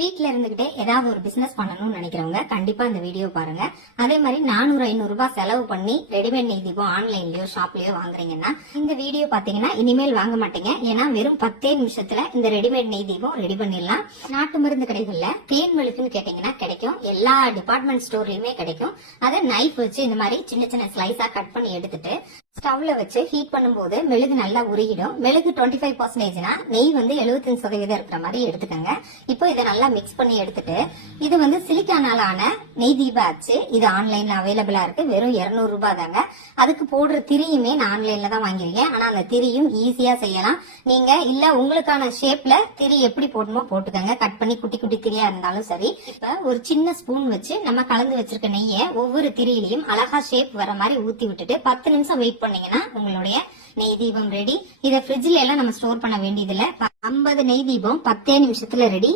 வீட்ல இருந்துகிட்டே ஏதாவது ஒரு பிசினஸ் பண்ணணும்னு நினைக்கிறவங்க கண்டிப்பா இந்த வீடியோ பாருங்க. அதே மாதிரி 400-500 ரூபாய் செலவு பண்ணி ரெடிமேட் நெய் தீபம் ஆன்லைன்லயோ ஷாப்லயோ வாங்குறீங்கன்னா இந்த வீடியோ பாத்தீங்கன்னா இனிமேல் வாங்க மாட்டீங்க. ஏன்னா வெறும் 10 நிமிஷத்துல இந்த ரெடிமேட் நெய் தீபம் ரெடி பண்ணிடலாம். நாட்டு மருந்து கடைகள்ல தேன் மெழுகுன்னு கேட்டீங்கன்னா கிடைக்கும். எல்லா டிபார்ட்மெண்ட் ஸ்டோர்லயுமே கிடைக்கும். அதை நைஃப் வச்சு இந்த மாதிரி சின்ன சின்ன ஸ்லைஸா கட் பண்ணி எடுத்துட்டு ஸ்டவ்ல வச்சு ஹீட் பண்ணும்போது மெழுகு நல்லா உருகிடும். மெழுகு 25%, நெய் வந்து 75% இருக்கிற மாதிரி எடுத்துக்கோங்க. இப்போ இதை நல்லா மிக்ஸ் பண்ணி எடுத்துட்டு இது வந்து சிலிக்கானால ஆன நெய் தீப ஆச்சு. இது ஆன்லைன்ல அவைலபிளா இருக்கு. வெறும் 200 ரூபாய் தாங்க. அதுக்கு போடுற திரியுமே நான் ஆன்லைன்ல தான் வாங்கியிருக்கேன். ஆனா அந்த திரியும் ஈஸியா செய்யலாம். நீங்க இல்ல உங்களுக்கான ஷேப்ல திரி எப்படி போடணுமோ போட்டுக்கோங்க. கட் பண்ணி குட்டி குட்டி திரியா இருந்தாலும் சரி. இப்ப ஒரு சின்ன ஸ்பூன் வச்சு நம்ம கலந்து வச்சிருக்க நெய்யை ஒவ்வொரு திரியிலையும் அழகா ஷேப் வர மாதிரி ஊத்தி விட்டுட்டு 10 நிமிஷம் வெயிட் பண்ணீங்கன்னா உங்களுடைய நெய் தீபம் ரெடி. இதை ஃப்ரிட்ஜ்ல எல்லாம் நம்ம ஸ்டோர் பண்ண வேண்டியது இல்ல. 50 நெய் தீபம் 10 நிமிஷத்துல ரெடி.